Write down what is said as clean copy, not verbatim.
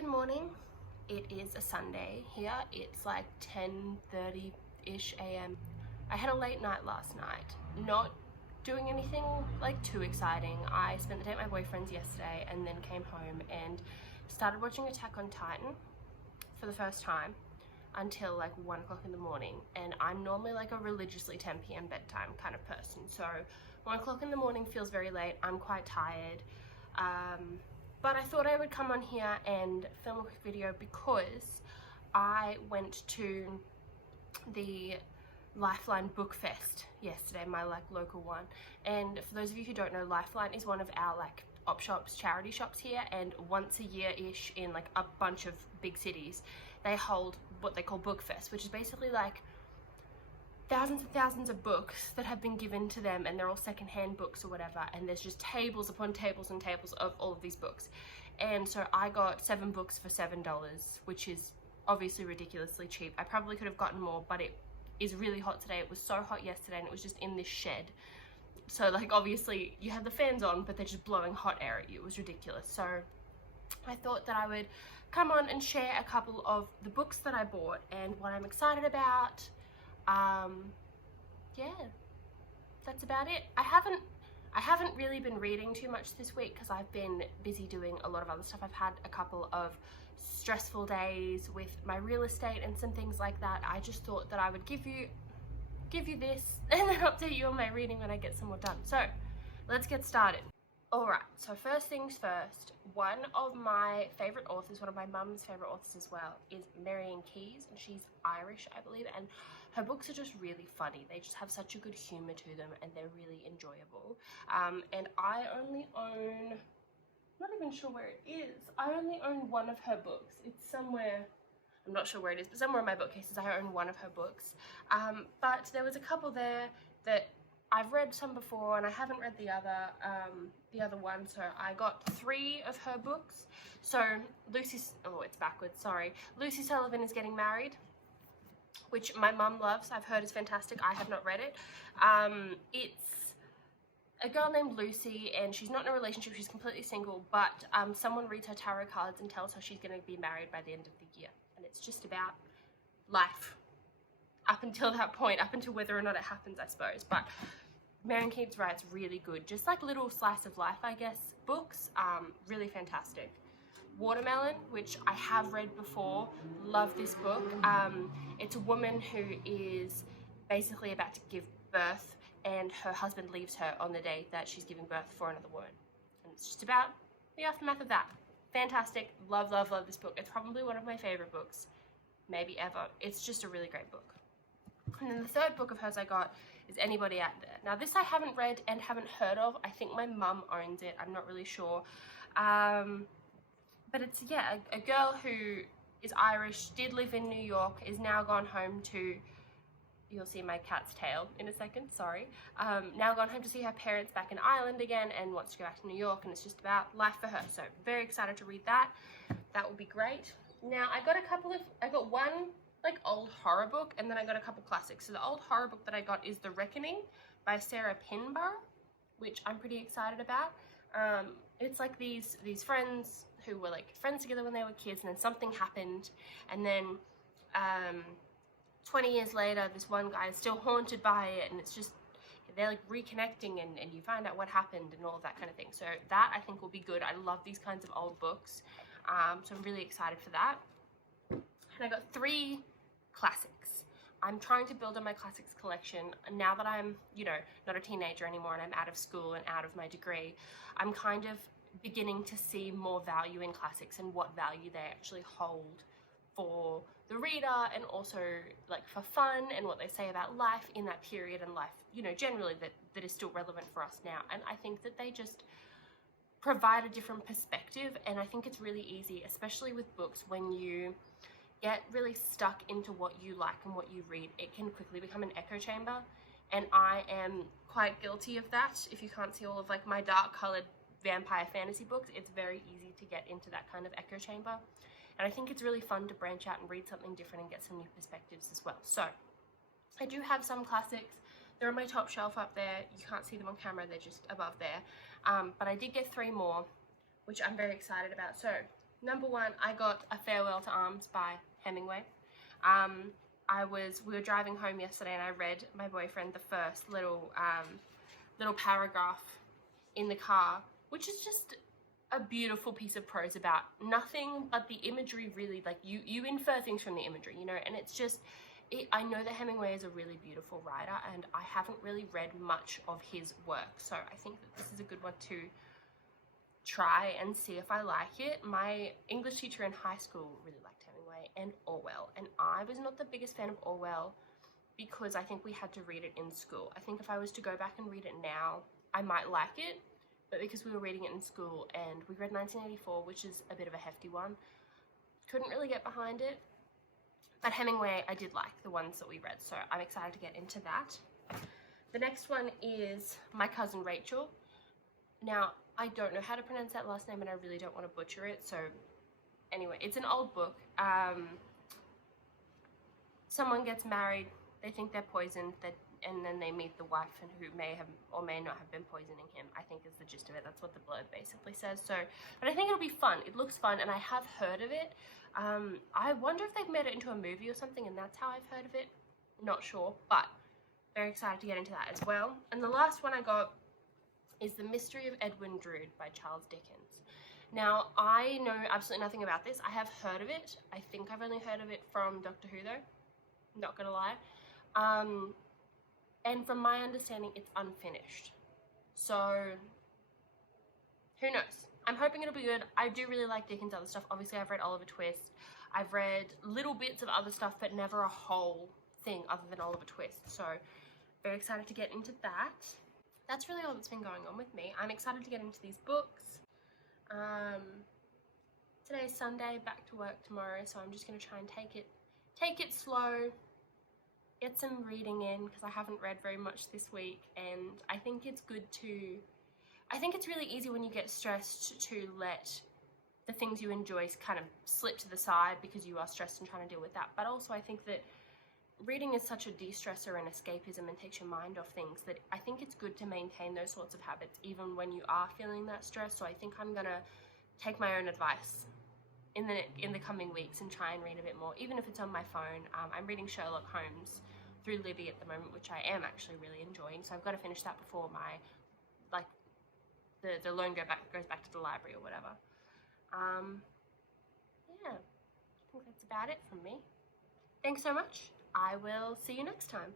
Good morning. It is a Sunday here. It's like 10:30-ish a.m. I had a late night last night, not doing anything like too exciting. I spent the day at my boyfriend's yesterday and then came home and started watching Attack on Titan for the first time until like 1 o'clock in the morning, and I'm normally like a religiously 10 p.m. bedtime kind of person, so 1 o'clock in the morning feels very late. I'm quite tired, but I thought I would come on here and film a quick video because I went to the Lifeline Bookfest yesterday, my like local one. And for those of you who don't know, Lifeline is one of our like op shops, charity shops here, and once a year-ish in like a bunch of big cities, they hold what they call Bookfest, which is basically like thousands and thousands of books that have been given to them, and they're all secondhand books or whatever, and there's just tables upon tables and tables of all of these books. And so I got 7 books for $7, which is obviously ridiculously cheap. I probably could have gotten more, but it is really hot today. It was so hot yesterday, and it was just in this shed, so like obviously you have the fans on, but they're just blowing hot air at you. It was ridiculous. So I thought that I would come on and share a couple of the books that I bought and what I'm excited about. Yeah, that's about it. I haven't really been reading too much this week because I've been busy doing a lot of other stuff. I've had a couple of stressful days with my real estate and some things like that. I just thought that I would give you this and then update you on my reading when I get some more done. So let's get started. Alright, so first things first, one of my favourite authors, one of my mum's favourite authors as well, is Marian Keyes, and she's Irish, I believe, and her books are just really funny. They just have such a good humour to them, and they're really enjoyable. And I only own, I'm not even sure where it is, I only own one of her books. It's somewhere, I'm not sure where it is, but somewhere in my bookcases I own one of her books. But there was a couple there that I've read some before, and I haven't read the other one, so I got 3 of her books. So it's backwards, sorry. Lucy Sullivan Is Getting Married, which my mum loves. I've heard is fantastic. I have not read it. It's a girl named Lucy, and she's not in a relationship. She's completely single, but someone reads her tarot cards and tells her she's going to be married by the end of the year, and it's just about life up until that point, up until whether or not it happens, I suppose. But Marian Keyes writes really good, just like little slice of life, I guess, books. Really fantastic. Watermelon, which I have read before, love this book. It's a woman who is basically about to give birth, and her husband leaves her on the day that she's giving birth for another woman. And it's just about the aftermath of that. Fantastic. Love, love, love this book. It's probably one of my favorite books, maybe ever. It's just a really great book. And then the third book of hers I got is Anybody Out There. Now this I haven't read and haven't heard of. I think my mum owns it. I'm not really sure. But it's, yeah, a girl who is Irish, did live in New York, is now gone home to, you'll see my cat's tail in a second, sorry. Now gone home to see her parents back in Ireland again and wants to go back to New York, and it's just about life for her. So very excited to read that. That will be great. Now I got one like old horror book, and then I got a couple classics. So the old horror book that I got is The Reckoning by Sarah Pinbar, which I'm pretty excited about. It's like these friends who were like friends together when they were kids, and then something happened, and then 20 years later this one guy is still haunted by it, and it's just they're like reconnecting, and you find out what happened and all of that kind of thing. So that I think will be good. I love these kinds of old books, so I'm really excited for that. And I got 3 classics. I'm trying to build on my classics collection. Now that I'm, you know, not a teenager anymore and I'm out of school and out of my degree, I'm kind of beginning to see more value in classics and what value they actually hold for the reader, and also like for fun and what they say about life in that period, and life, you know, generally that is still relevant for us now. And I think that they just provide a different perspective, and I think it's really easy, especially with books, when you get really stuck into what you like and what you read, it can quickly become an echo chamber, and I am quite guilty of that. If you can't see all of like my dark colored vampire fantasy books, it's very easy to get into that kind of echo chamber, and I think it's really fun to branch out and read something different and get some new perspectives as well. So I do have some classics. They're on my top shelf up there. You can't see them on camera, they're just above there, but I did get 3 more, which I'm very excited about. So Number one, I got A Farewell to Arms by Hemingway. We were driving home yesterday and I read my boyfriend the first little paragraph in the car, which is just a beautiful piece of prose about nothing but the imagery. Really, like, you infer things from the imagery, you know, and it's just, I know that Hemingway is a really beautiful writer and I haven't really read much of his work, so I think that this is a good one to try and see if I like it. My English teacher in high school really liked Hemingway and Orwell, and I was not the biggest fan of Orwell because I think we had to read it in school. I think if I was to go back and read it now, I might like it, but because we were reading it in school and we read 1984, which is a bit of a hefty one, couldn't really get behind it. But Hemingway, I did like the ones that we read, so I'm excited to get into that. The next one is My Cousin Rachel. Now, I don't know how to pronounce that last name and I really don't want to butcher it, so anyway, it's an old book. Someone gets married, they think they're poisoned, and then they meet the wife and who may have or may not have been poisoning him, I think is the gist of it. That's what the blurb basically says. So, but I think it'll be fun. It looks fun and I have heard of it. I wonder if they've made it into a movie or something and that's how I've heard of it. Not sure, but very excited to get into that as well. And the last one I got is The Mystery of Edwin Drood by Charles Dickens. Now, I know absolutely nothing about this. I have heard of it. I think I've only heard of it from Doctor Who though, not gonna lie. And from my understanding, it's unfinished. So, who knows? I'm hoping it'll be good. I do really like Dickens' other stuff. Obviously, I've read Oliver Twist. I've read little bits of other stuff, but never a whole thing other than Oliver Twist. So, very excited to get into that. That's really all that's been going on with me. I'm excited to get into these books. Today's Sunday, back to work tomorrow, so I'm just going to try and take it slow, get some reading in, because I haven't read very much this week, and I think it's really easy when you get stressed to let the things you enjoy kind of slip to the side because you are stressed and trying to deal with that. But also I think that reading is such a de-stressor and escapism and takes your mind off things that I think it's good to maintain those sorts of habits even when you are feeling that stress. So I think I'm gonna take my own advice in the coming weeks and try and read a bit more, even if it's on my phone. I'm reading Sherlock Holmes through Libby at the moment, which I am actually really enjoying. So I've got to finish that before the loan goes back to the library or whatever. Yeah, I think that's about it from me. Thanks so much. I will see you next time.